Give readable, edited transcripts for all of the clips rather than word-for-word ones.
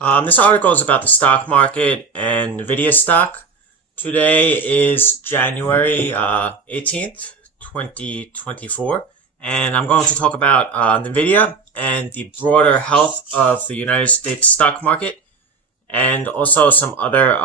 This article is about the stock market and Nvidia stock. Today is January 18th, 2024, and I'm going to talk about Nvidia and the broader health of the United States stock market and also some other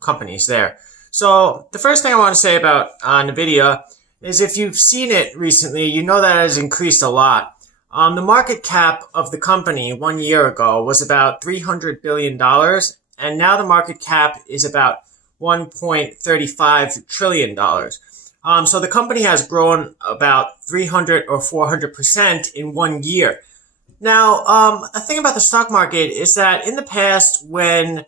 companies there. So the first thing I want to say about Nvidia is if you've seen it recently, you know that it has increased a lot. The market cap of the company 1 year ago was about $300 billion, and now the market cap is about $1.35 trillion. So the company has grown about 300 or 400% in 1 year. Now, a thing about the stock market is that in the past, when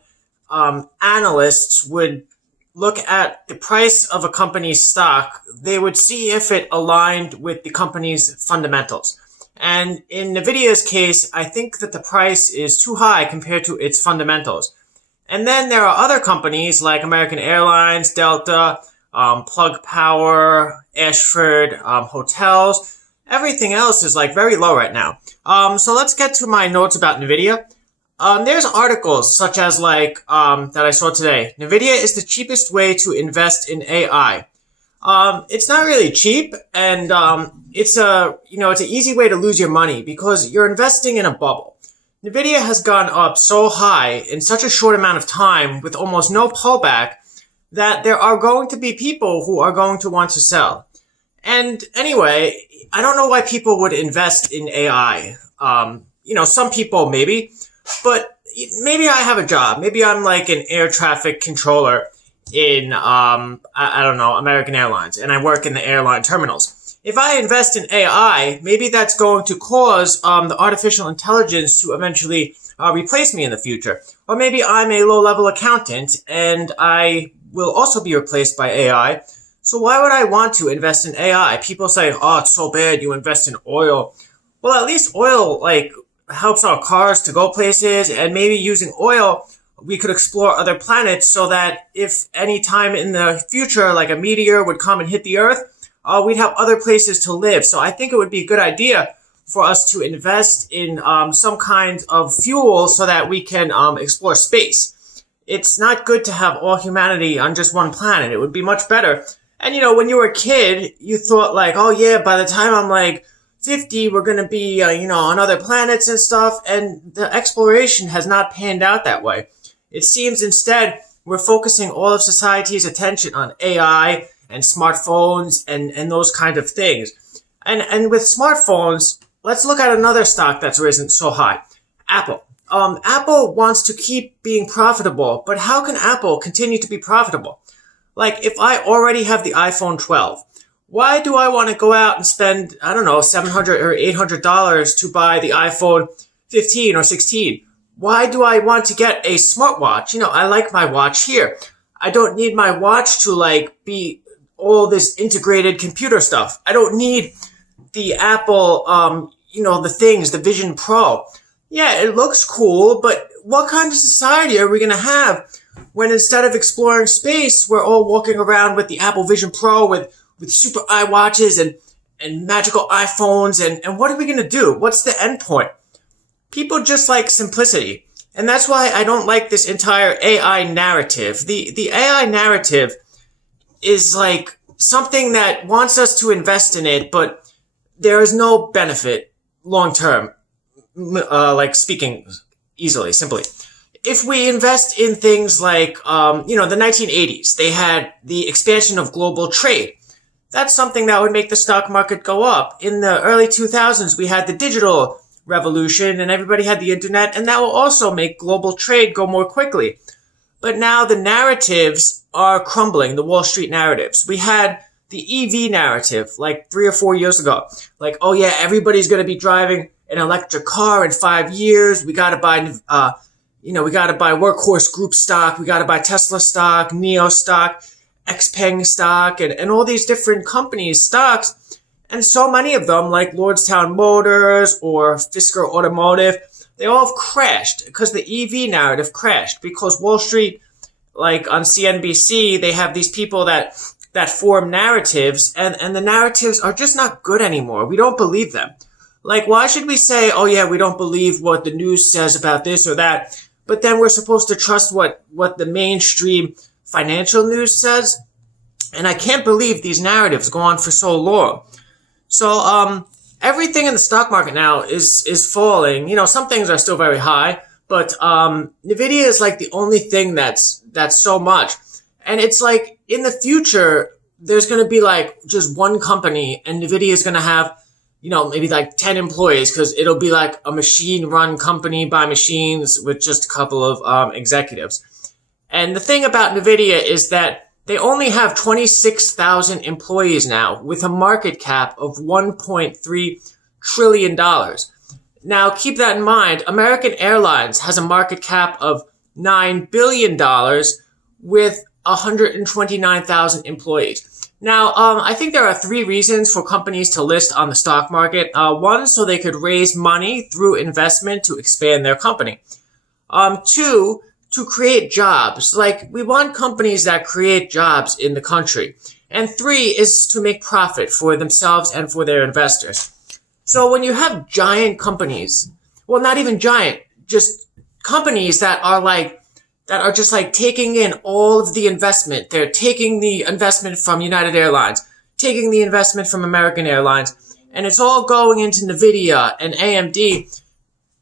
analysts would look at the price of a company's stock, they would see if it aligned with the company's fundamentals. And in Nvidia's case, I think that the price is too high compared to its fundamentals. And then there are other companies like American Airlines, Delta, Plug Power, Ashford, Hotels. Everything else is like very low right now. So let's get to my notes about Nvidia. There's articles such as that I saw today. Nvidia is the cheapest way to invest in AI. It's not really cheap, and it's an easy way to lose your money because you're investing in a bubble. Nvidia has gone up so high in such a short amount of time with almost no pullback that there are going to be people who are going to want to sell. And anyway, I don't know why people would invest in AI. Some people maybe, but maybe I have a job. Maybe I'm like an air traffic controller in, I don't know, American Airlines, and I work in the airline terminals. If I invest in AI, maybe that's going to cause the artificial intelligence to eventually replace me in the future. Or maybe I'm a low-level accountant, and I will also be replaced by AI. So why would I want to invest in AI? People say, oh, it's so bad you invest in oil. Well, at least oil, helps our cars to go places, and maybe using oil we could explore other planets so that if any time in the future, like a meteor would come and hit the Earth, we'd have other places to live. So I think it would be a good idea for us to invest in some kind of fuel so that we can explore space. It's not good to have all humanity on just one planet. It would be much better. And, when you were a kid, you thought oh yeah, by the time I'm 50, we're going to be, on other planets and stuff. And the exploration has not panned out that way. It seems instead we're focusing all of society's attention on AI and smartphones and those kind of things. And with smartphones, let's look at another stock that's risen so high. Apple. Apple wants to keep being profitable, but how can Apple continue to be profitable? If I already have the iPhone 12, why do I want to go out and spend, $700 or $800 to buy the iPhone 15 or 16? Why do I want to get a smartwatch? I like my watch here. I don't need my watch to be all this integrated computer stuff. I don't need the Apple, the Vision Pro. Yeah, it looks cool, but what kind of society are we going to have when instead of exploring space, we're all walking around with the Apple Vision Pro with super eye watches and magical iPhones, and what are we going to do? What's the end point? People just like simplicity. And that's why I don't like this entire AI narrative. The AI narrative is something that wants us to invest in it, but there is no benefit long term, speaking simply. If we invest in things the 1980s, they had the expansion of global trade. That's something that would make the stock market go up. In the early 2000s, we had the digital revolution and everybody had the internet, and that will also make global trade go more quickly. But now the narratives are crumbling, the Wall Street narratives. We had the EV narrative 3 or 4 years ago. Oh yeah, everybody's going to be driving an electric car in 5 years. We got to buy, we got to buy Workhorse Group stock. We got to buy Tesla stock, NEO stock, Xpeng stock, and all these different companies' stocks. And so many of them, like Lordstown Motors or Fisker Automotive, they all have crashed because the EV narrative crashed because Wall Street, on CNBC, they have these people that form narratives, and the narratives are just not good anymore. We don't believe them. Why should we say, oh yeah, we don't believe what the news says about this or that? but then we're supposed to trust what the mainstream financial news says. And I can't believe these narratives go on for so long. So, everything in the stock market now is falling. You know, some things are still very high, but, Nvidia is like the only thing that's so much. And it's like in the future, there's going to be like just one company and Nvidia is going to have, you know, maybe like 10 employees because it'll be like a machine run company by machines with just a couple of, executives. And the thing about Nvidia is that they only have 26,000 employees now with a market cap of $1.3 trillion. Now, keep that in mind. American Airlines has a market cap of $9 billion with 129,000 employees. Now, I think there are 3 reasons for companies to list on the stock market. One, so they could raise money through investment to expand their company. 2, to create jobs. Like, we want companies that create jobs in the country. And 3 is to make profit for themselves and for their investors. So when you have giant companies, well, not even giant, just companies that are just like taking in all of the investment. They're taking the investment from United Airlines, taking the investment from American Airlines, and it's all going into Nvidia and AMD.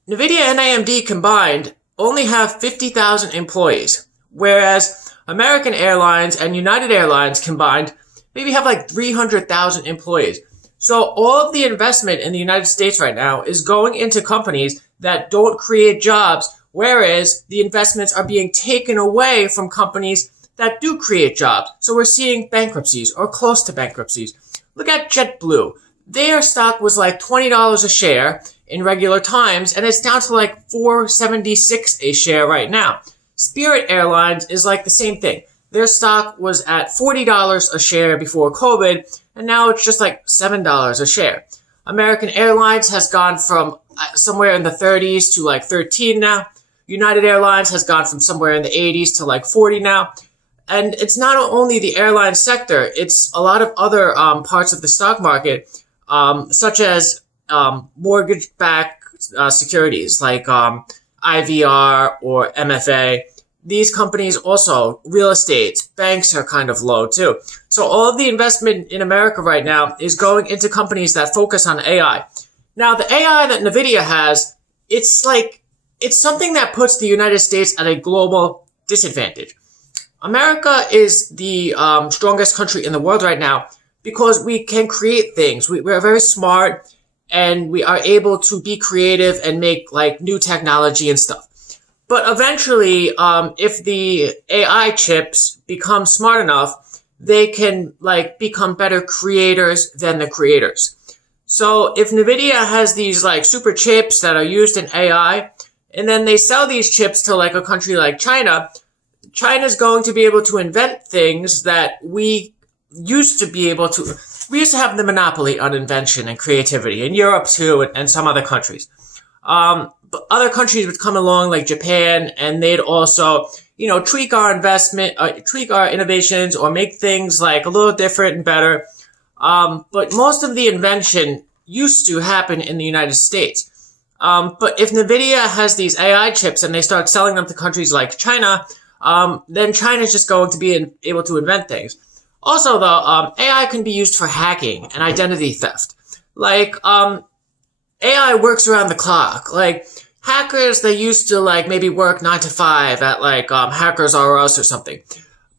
Nvidia and AMD combined only have 50,000 employees, whereas American Airlines and United Airlines combined maybe have like 300,000 employees. So all of the investment in the United States right now is going into companies that don't create jobs, whereas the investments are being taken away from companies that do create jobs. So we're seeing bankruptcies or close to bankruptcies. Look at JetBlue. Their stock was like $20 a share in regular times, and it's down to like $4.76 a share right now. Spirit Airlines is like the same thing. Their stock was at $40 a share before COVID, and now it's just like $7 a share. American Airlines has gone from somewhere in the 30s to like 13 now. United Airlines has gone from somewhere in the 80s to like 40 now. And it's not only the airline sector, it's a lot of other parts of the stock market, such as mortgage-backed securities like IVR or MFA. These companies also, real estate, banks are kind of low too. So all of the investment in America right now is going into companies that focus on AI. Now, the AI that Nvidia has, it's something that puts the United States at a global disadvantage. America is the strongest country in the world right now because we can create things. We're very smart and we are able to be creative and make like new technology and stuff. But eventually, if the AI chips become smart enough, they can like become better creators than the creators. So if Nvidia has these like super chips that are used in AI, and then they sell these chips to like a country like China, China's going to be able to invent things that we used to be able to. We used to have the monopoly on invention and creativity in Europe too, and some other countries. But other countries would come along like Japan, and they'd also, you know, tweak our innovations or make things like a little different and better. But most of the invention used to happen in the United States. But if Nvidia has these AI chips and they start selling them to countries like China, then China's just going to be able to invent things. Also, though, AI can be used for hacking and identity theft. Like, AI works around the clock. Like, hackers, they used to, like, maybe work 9 to 5 at, like, Hackers R Us or something.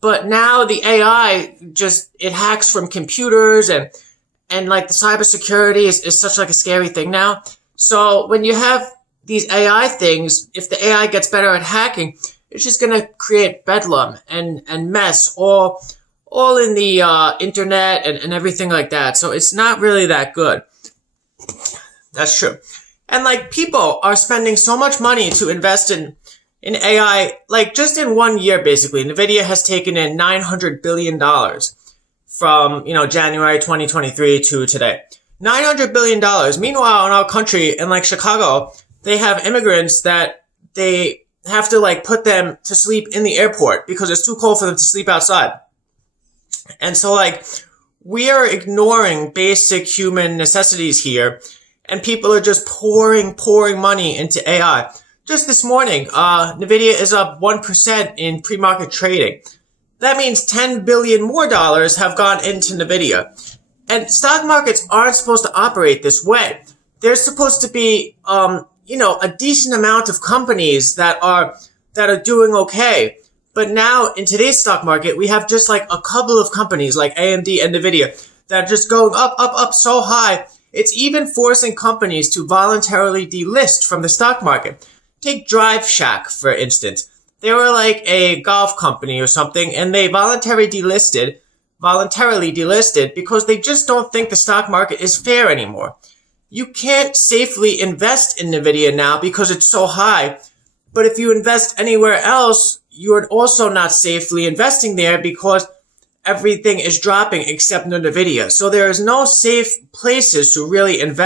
But now the AI it hacks from computers and like, the cybersecurity is such, like, a scary thing now. So when you have these AI things, if the AI gets better at hacking, it's just gonna create bedlam and mess all in the internet and everything like that. So it's not really that good. That's true. And like, people are spending so much money to invest in AI, like just in 1 year basically. Nvidia has taken in $900 billion from, you know, January 2023 to today. $900 billion. Meanwhile, in our country, in like Chicago, they have immigrants that they have to like put them to sleep in the airport because it's too cold for them to sleep outside. And so like, we are ignoring basic human necessities here, and people are just pouring money into AI. Just this morning, Nvidia is up 1% in pre-market trading. That means $10 billion more have gone into Nvidia. And stock markets aren't supposed to operate this way. There's supposed to be, a decent amount of companies that are doing okay. But now in today's stock market, we have just like a couple of companies like AMD and Nvidia that are just going up, up, up so high. It's even forcing companies to voluntarily delist from the stock market. Take Drive Shack, for instance. They were like a golf company or something, and they voluntarily delisted because they just don't think the stock market is fair anymore. You can't safely invest in Nvidia now because it's so high. But if you invest anywhere else, you're also not safely investing there because everything is dropping except Nvidia. So there is no safe places to really invest.